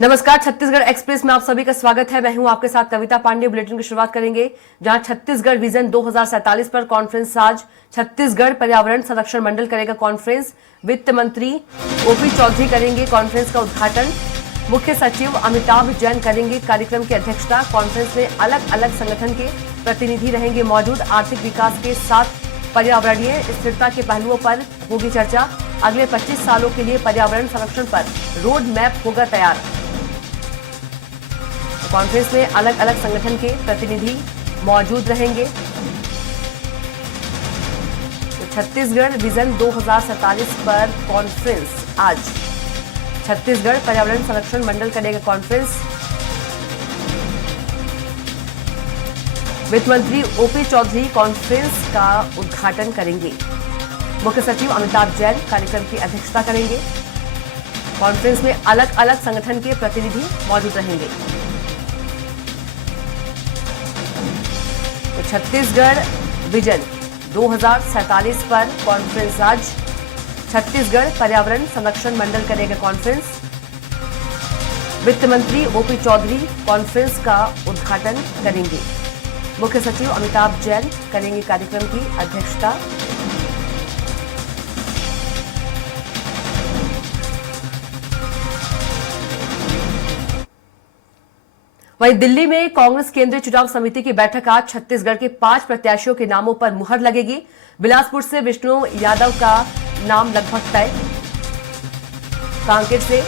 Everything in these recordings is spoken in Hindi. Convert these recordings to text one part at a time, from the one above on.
नमस्कार, छत्तीसगढ़ एक्सप्रेस में आप सभी का स्वागत है। मैं हूं आपके साथ कविता पांडे। बुलेटिन की शुरुआत करेंगे जहां छत्तीसगढ़ विजन 2047 पर कॉन्फ्रेंस। आज छत्तीसगढ़ पर्यावरण संरक्षण मंडल करेगा कॉन्फ्रेंस। वित्त मंत्री ओपी चौधरी करेंगे कॉन्फ्रेंस का उद्घाटन। मुख्य सचिव अमिताभ जैन करेंगे कार्यक्रम की अध्यक्षता। कॉन्फ्रेंस में अलग अलग संगठन के प्रतिनिधि रहेंगे मौजूद। आर्थिक विकास के साथ पर्यावरणीय स्थिरता के पहलुओं पर होगी चर्चा। अगले 25 सालों के लिए पर्यावरण संरक्षण पर रोड मैप होगा तैयार। कॉन्फ्रेंस में अलग अलग संगठन के प्रतिनिधि मौजूद रहेंगे। तो छत्तीसगढ़ विजन 2047 पर कॉन्फ्रेंस। आज छत्तीसगढ़ पर्यावरण संरक्षण मंडल करेगा कॉन्फ्रेंस। वित्त मंत्री ओपी चौधरी कॉन्फ्रेंस का उद्घाटन करेंगे। मुख्य सचिव अमिताभ जैन कार्यक्रम की अध्यक्षता करेंगे। कॉन्फ्रेंस में अलग अलग संगठन के प्रतिनिधि मौजूद रहेंगे। तो छत्तीसगढ़ विजन 2047 पर कॉन्फ्रेंस। आज छत्तीसगढ़ पर्यावरण संरक्षण मंडल करेगा कॉन्फ्रेंस। वित्त मंत्री ओपी चौधरी कॉन्फ्रेंस का उद्घाटन करेंगे। मुख्य सचिव अमिताभ जैन करेंगे कार्यक्रम की अध्यक्षता। वहीं दिल्ली में कांग्रेस केंद्रीय चुनाव समिति की बैठक। आज छत्तीसगढ़ के 5 प्रत्याशियों के नामों पर मुहर लगेगी। बिलासपुर से विष्णु यादव का नाम लगभग तय। कांकेर से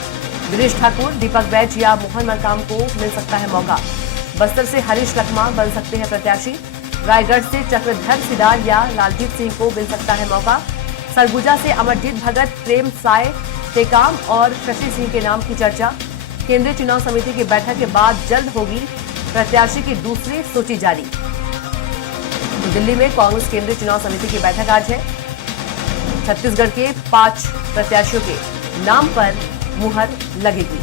गिरीश ठाकुर, दीपक बैज या मोहन मरकाम को मिल सकता है मौका। बस्तर से हरीश लखमा बन सकते हैं प्रत्याशी। रायगढ़ से चक्रधर सिदार या लालजीत सिंह को मिल सकता है मौका। सरगुजा से अमरजीत भगत, प्रेम साय टेकाम और शशि सिंह के नाम की चर्चा। केंद्रीय चुनाव समिति की बैठक के बाद जल्द होगी प्रत्याशी की दूसरी सूची जारी। तो दिल्ली में कांग्रेस केंद्रीय चुनाव समिति की बैठक आज है। छत्तीसगढ़ के 5 प्रत्याशियों के नाम पर मुहर लगेगी।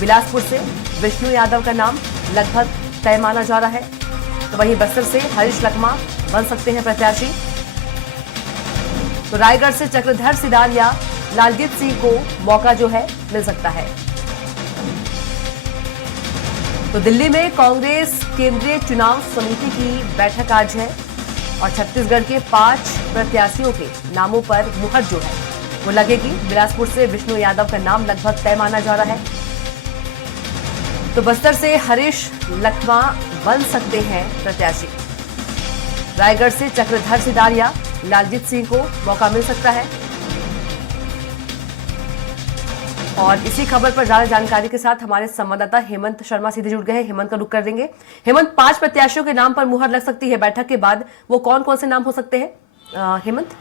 बिलासपुर से विष्णु यादव का नाम लगभग तय माना जा रहा है। तो वहीं बस्तर से हरीश लखमा बन सकते हैं प्रत्याशी। तो रायगढ़ से चक्रधर सिदार या लालजीत सिंह को मौका जो है मिल सकता है। तो दिल्ली में कांग्रेस केंद्रीय चुनाव समिति की बैठक आज है और छत्तीसगढ़ के 5 प्रत्याशियों के नामों पर मुहर जो है वो लगेगी। बिलासपुर से विष्णु यादव का नाम लगभग तय माना जा रहा है। तो बस्तर से हरीश लखमा बन सकते हैं प्रत्याशी। रायगढ़ से चक्रधर सिदार या लालजीत सिंह को मौका मिल सकता है। और इसी खबर पर ज्यादा जानकारी के साथ हमारे संवाददाता हेमंत शर्मा सीधे जुड़ गए हैं। हेमंत का रुख कर देंगे। हेमंत, 5 प्रत्याशियों के नाम पर मुहर लग सकती है बैठक के बाद, वो कौन कौन से नाम हो सकते हैं हेमंत?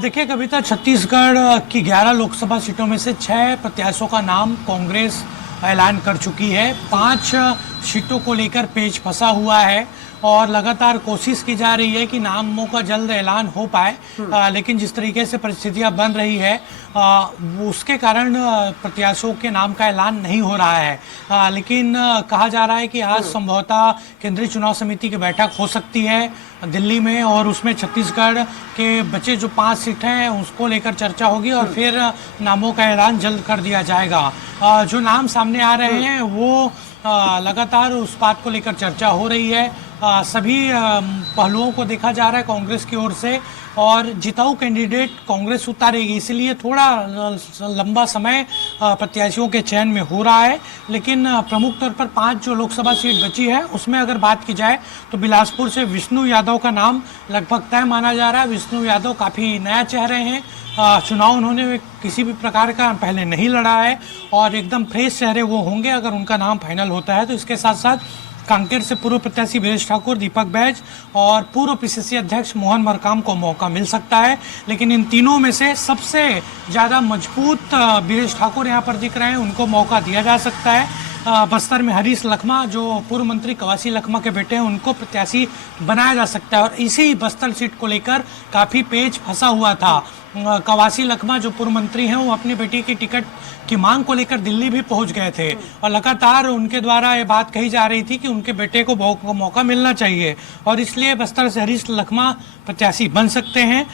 देखिए कविता, छत्तीसगढ़ की 11 लोकसभा सीटों में से 6 प्रत्याशियों का नाम कांग्रेस ऐलान कर चुकी है। 5 सीटों को लेकर पेच फंसा हुआ है और लगातार कोशिश की जा रही है कि नामों का जल्द ऐलान हो पाए। लेकिन जिस तरीके से परिस्थितियां बन रही है उसके कारण प्रत्याशियों के नाम का ऐलान नहीं हो रहा है। लेकिन कहा जा रहा है कि आज संभवतः केंद्रीय चुनाव समिति की बैठक हो सकती है दिल्ली में और उसमें छत्तीसगढ़ के बचे जो 5 सीटें हैं उसको लेकर चर्चा होगी और फिर नामों का ऐलान जल्द कर दिया जाएगा। जो नाम सामने आ रहे हैं वो लगातार उस बात को लेकर चर्चा हो रही है। सभी पहलुओं को देखा जा रहा है कांग्रेस की ओर से और जिताऊ कैंडिडेट कांग्रेस उतारेगी, इसलिए थोड़ा लंबा समय प्रत्याशियों के चयन में हो रहा है। लेकिन प्रमुख तौर पर 5 जो लोकसभा सीट बची है उसमें अगर बात की जाए तो बिलासपुर से विष्णु यादव का नाम लगभग तय माना जा रहा है। विष्णु यादव काफ़ी नया चेहरे हैं। चुनाव उन्होंने किसी भी प्रकार का पहले नहीं लड़ा है और एकदम फ्रेश चेहरे वो होंगे अगर उनका नाम फाइनल होता है। तो इसके साथ साथ कांकेर से पूर्व प्रत्याशी गिरीश ठाकुर, दीपक बैज और पूर्व पीसीसी अध्यक्ष मोहन मरकाम को मौका मिल सकता है। लेकिन इन तीनों में से सबसे ज़्यादा मजबूत गिरीश ठाकुर यहाँ पर दिख रहे हैं, उनको मौका दिया जा सकता है। बस्तर में हरीश लखमा जो पूर्व मंत्री कवासी लखमा के बेटे हैं उनको प्रत्याशी बनाया जा सकता है और इसी बस्तर सीट को लेकर काफ़ी पेच फंसा हुआ था। कवासी लखमा जो पूर्व मंत्री हैं वो अपनी बेटी की टिकट की मांग को लेकर दिल्ली भी पहुंच गए थे और लगातार उनके द्वारा ये बात कही जा रही थी कि उनके बेटे को मौका मिलना चाहिए और इसलिए बस्तर से हरीश लखमा प्रत्याशी बन सकते हैं।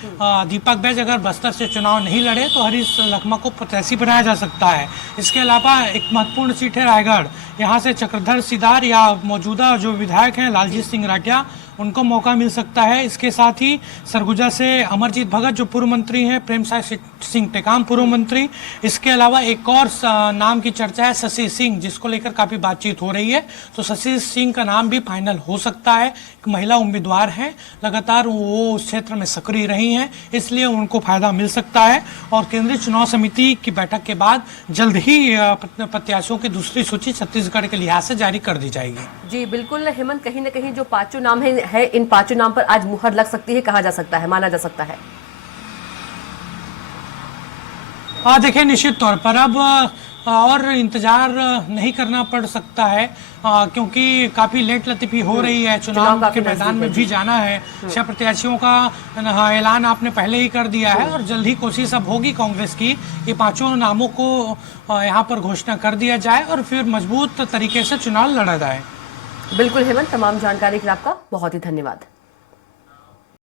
दीपक बैज अगर बस्तर से चुनाव नहीं लड़े तो हरीश लखमा को प्रत्याशी बनाया जा सकता है। इसके अलावा एक महत्वपूर्ण सीट है रायगढ़, यहाँ से चक्रधर सिदार या मौजूदा जो विधायक हैं लालजीत सिंह राठिया उनको मौका मिल सकता है। इसके साथ ही सरगुजा से अमरजीत भगत जो पूर्व मंत्री हैं, प्रेम साय सिंह टेकाम पूर्व मंत्री। इसके अलावा एक और नाम की चर्चा है शशि सिंह, जिसको लेकर काफी बातचीत हो रही है, तो शशि सिंह का नाम भी फाइनल हो सकता है। एक महिला उम्मीदवार हैं, लगातार वो उस क्षेत्र में सक्रिय रही हैं, इसलिए उनको फायदा मिल सकता है और केंद्रीय चुनाव समिति की बैठक के बाद जल्द ही प्रत्याशियों की दूसरी सूची छत्तीसगढ़ के लिहाज से जारी कर दी जाएगी। जी बिल्कुल हेमंत, कहीं न कहीं जो पांचों नाम है इन पांचों नाम पर आज मुहर लग सकती है, कहा जा सकता है, माना जा सकता है। देखिए निश्चित तौर पर अब और इंतजार नहीं करना पड़ सकता है क्योंकि काफी लेट लतीफी हो रही है। चुनाव के मैदान में भी जाना है। 6 प्रत्याशियों का ऐलान आपने पहले ही कर दिया है और जल्द ही कोशिश अब होगी कांग्रेस की ये पांचों नामों को यहाँ पर घोषणा कर दिया जाए और फिर मजबूत तरीके से चुनाव लड़ा जाए। बिल्कुल हेमंत, तमाम जानकारी के लिए आपका बहुत ही धन्यवाद।